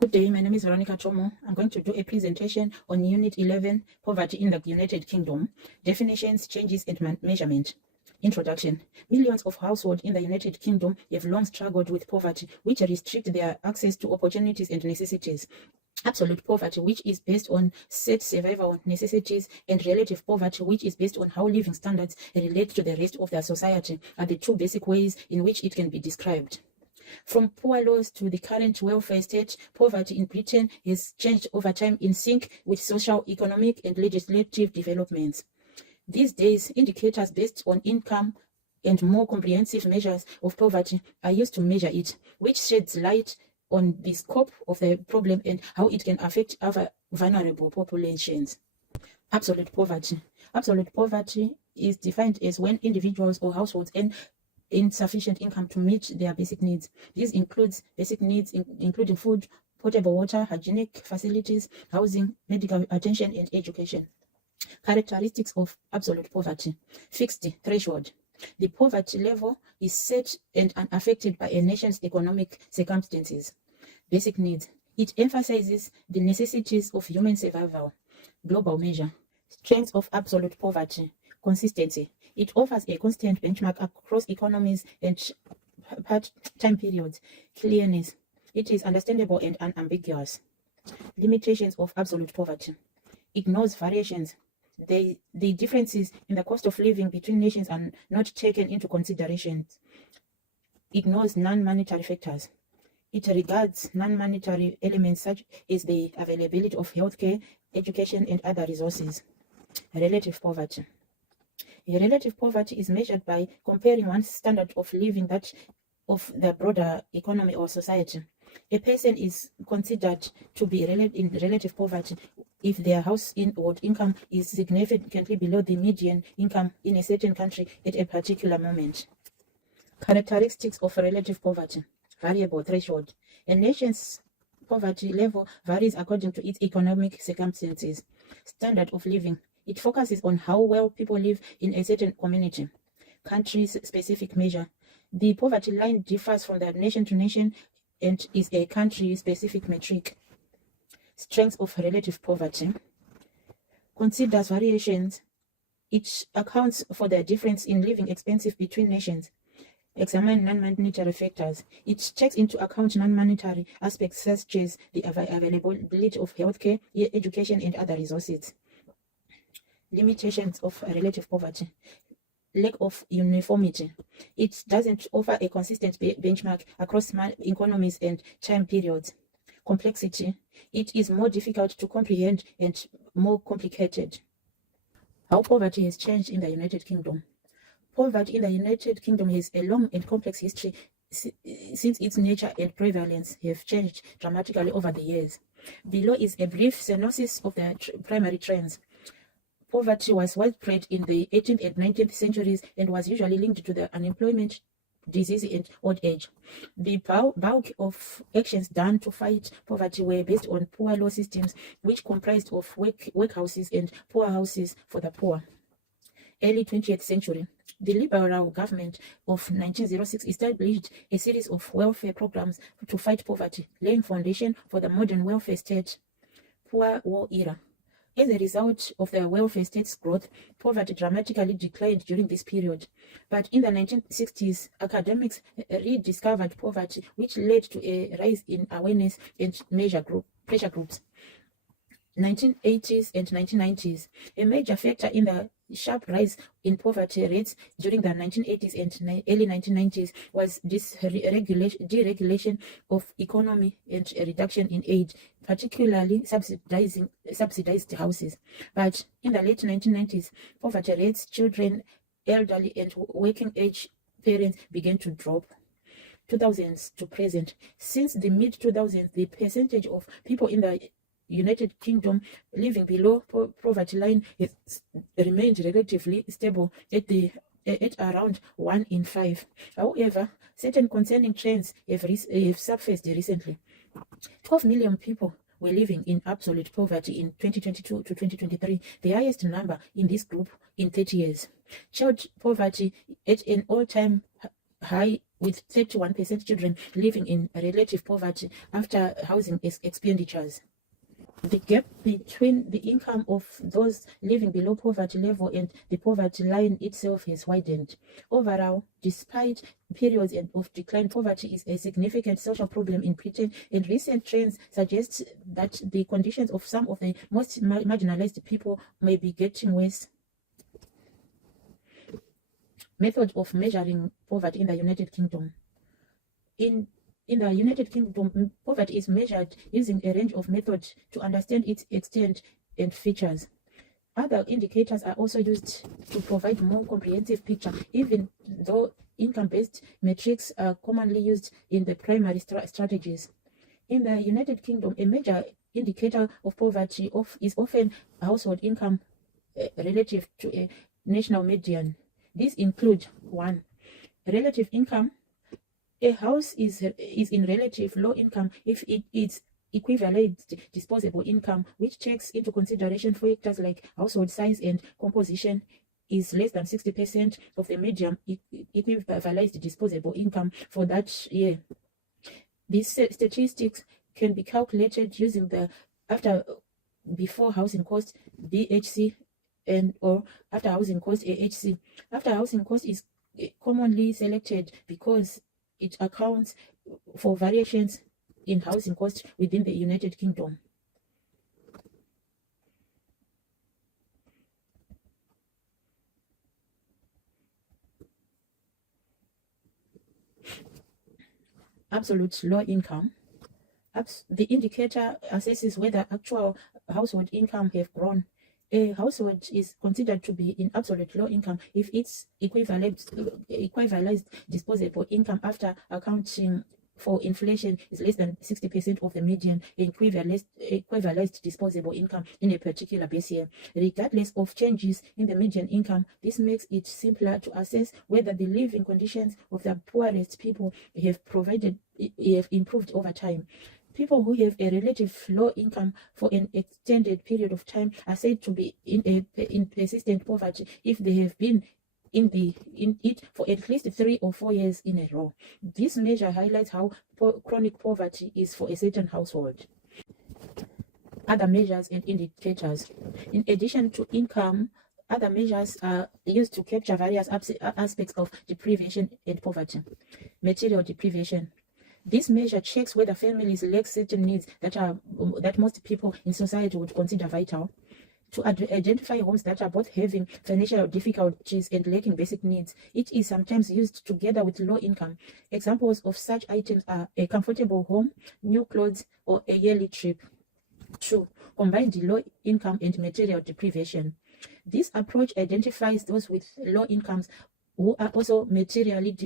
Good day, my name is Veronica Chomo. I'm going to do a presentation on Unit 11, Poverty in the United Kingdom, Definitions, Changes and Measurement. Introduction. Millions of households in the United Kingdom have long struggled with poverty, which restrict their access to opportunities and necessities. Absolute poverty, which is based on set survival necessities, and relative poverty, which is based on how living standards relate to the rest of their society, are the two basic ways in which it can be described. From poor laws to the current welfare state, poverty in Britain has changed over time in sync with social, economic, and legislative developments. These days, indicators based on income and more comprehensive measures of poverty are used to measure it, which sheds light on the scope of the problem and how it can affect other vulnerable populations. Absolute poverty. Absolute poverty is defined as when individuals or households earn insufficient income to meet their basic needs. This includes basic needs including food, potable water, hygienic facilities, housing, medical attention, and education. Characteristics of absolute poverty. Fixed threshold. The poverty level is set and unaffected by a nation's economic circumstances. Basic needs. It emphasizes the necessities of human survival. Global measure. Strengths of absolute poverty. Consistency. It offers a constant benchmark across economies and time periods. Clearness. It is understandable and unambiguous. Limitations of absolute poverty. Ignores variations. The differences in the cost of living between nations are not taken into consideration. Ignores non-monetary factors. It regards non-monetary elements such as the availability of healthcare, education, and other resources. Relative poverty. Relative poverty is measured by comparing one's standard of living that of the broader economy or society. A person is considered to be in relative poverty if their household income is significantly below the median income in a certain country at a particular moment. Characteristics of relative poverty. Variable threshold. A nation's poverty level varies according to its economic circumstances. Standard of living. It focuses on how well people live in a certain community. Country-specific measure. The poverty line differs from the nation to nation and is a country-specific metric. Strengths of relative poverty. Considers variations. It accounts for the difference in living expenses between nations. Examine non-monetary factors. It takes into account non-monetary aspects such as the availability of healthcare, education, and other resources. Limitations of relative poverty. Lack of uniformity. It doesn't offer a consistent benchmark across economies and time periods. Complexity. It is more difficult to comprehend and more complicated. How poverty has changed in the United Kingdom. Poverty in the United Kingdom has a long and complex history since its nature and prevalence have changed dramatically over the years. Below is a brief synopsis of the primary trends. Poverty was widespread in the 18th and 19th centuries and was usually linked to the unemployment, disease, and old age. The bulk of actions done to fight poverty were based on poor law systems, which comprised of workhouses and poorhouses for the poor. Early 20th century. The Liberal government of 1906 established a series of welfare programs to fight poverty, laying foundation for the modern welfare state. Poor war era. As a result of the welfare state's growth, poverty dramatically declined during this period. But in the 1960s, academics rediscovered poverty, which led to a rise in awareness and pressure groups. 1980s and 1990s. A major factor in the sharp rise in poverty rates during the 1980s and early 1990s was this deregulation of economy and a reduction in aid, particularly subsidized houses. But in the late 1990s, poverty rates, children, elderly, and working age parents began to drop. 2000s to present. Since the mid-2000s, the percentage of people in the United Kingdom living below poverty line has remained relatively stable at around 1 in 5. However, certain concerning trends have surfaced recently. 12 million people were living in absolute poverty in 2022 to 2023, the highest number in this group in 30 years. Child poverty at an all-time high, with 31% children living in relative poverty after housing expenditures. The gap between the income of those living below poverty level and the poverty line itself has widened. Overall, despite periods of decline, poverty is a significant social problem in Britain, and recent trends suggest that the conditions of some of the most marginalized people may be getting worse. Method of measuring poverty in the United Kingdom. In the United Kingdom, poverty is measured using a range of methods to understand its extent and features. Other indicators are also used to provide more comprehensive picture, even though income-based metrics are commonly used in the primary strategies. In the United Kingdom, a major indicator of poverty is often household income relative to a national median. These include 1. Relative income. A house is in relative low income if it is equivalent disposable income, which takes into consideration factors like household size and composition, is less than 60% of the median equivalent disposable income for that year. These statistics can be calculated using the before housing cost BHC and or after housing cost AHC. After housing cost is commonly selected because it accounts for variations in housing costs within the United Kingdom. Absolute low income. The indicator assesses whether actual household income have grown. A household is considered to be in absolute low income if its equivalent disposable income after accounting for inflation is less than 60% of the median equivalent disposable income in a particular base year. Regardless of changes in the median income, this makes it simpler to assess whether the living conditions of the poorest people have improved over time. People who have a relative low income for an extended period of time are said to be in persistent poverty if they have been in it for at least 3 or 4 years in a row. This measure highlights how chronic poverty is for a certain household. Other measures and indicators. In addition to income, other measures are used to capture various aspects of deprivation and poverty. Material deprivation. This measure checks whether families lack certain needs that most people in society would consider vital. To identify homes that are both having financial difficulties and lacking basic needs, it is sometimes used together with low income. Examples of such items are a comfortable home, new clothes, or a yearly trip. 2. Combined low income and material deprivation. This approach identifies those with low incomes who are also materially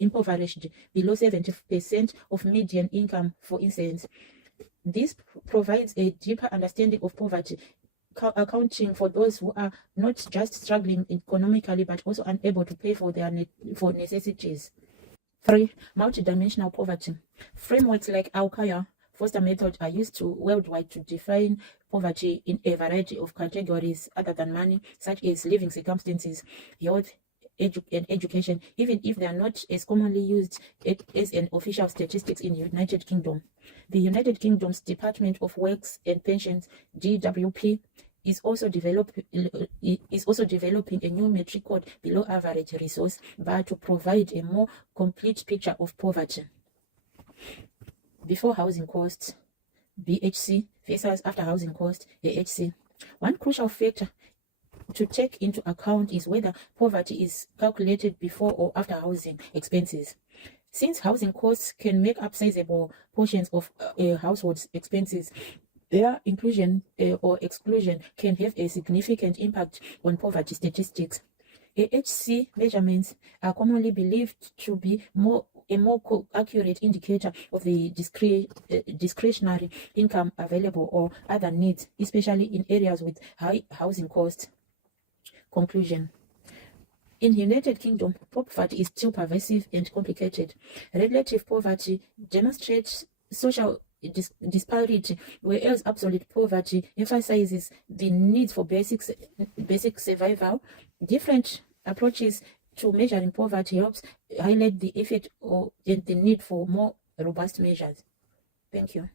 impoverished below 70% of median income, for instance. This provides a deeper understanding of poverty, accounting for those who are not just struggling economically but also unable to pay for their necessities. 3. Multidimensional poverty. Frameworks like Al-Kaya Foster method are used worldwide to define poverty in a variety of categories other than money, such as living circumstances, health, and education, even if they are not as commonly used as an official statistics in the United Kingdom. The United Kingdom's Department of Works and Pensions, DWP, is also developing a new metric called below average resource bar to provide a more complete picture of poverty. Before housing costs, BHC, versus after housing cost, AHC. One crucial factor to take into account is whether poverty is calculated before or after housing expenses. Since housing costs can make up sizable portions of a household's expenses, their inclusion or exclusion can have a significant impact on poverty statistics. AHC measurements are commonly believed to be a more accurate indicator of the discretionary income available or other needs, especially in areas with high housing costs. Conclusion. In the United Kingdom, poverty is still pervasive and complicated. Relative poverty demonstrates social disparity, whereas absolute poverty emphasizes the need for basic survival. Different approaches to measuring poverty helps highlight the effect or the need for more robust measures. Thank you.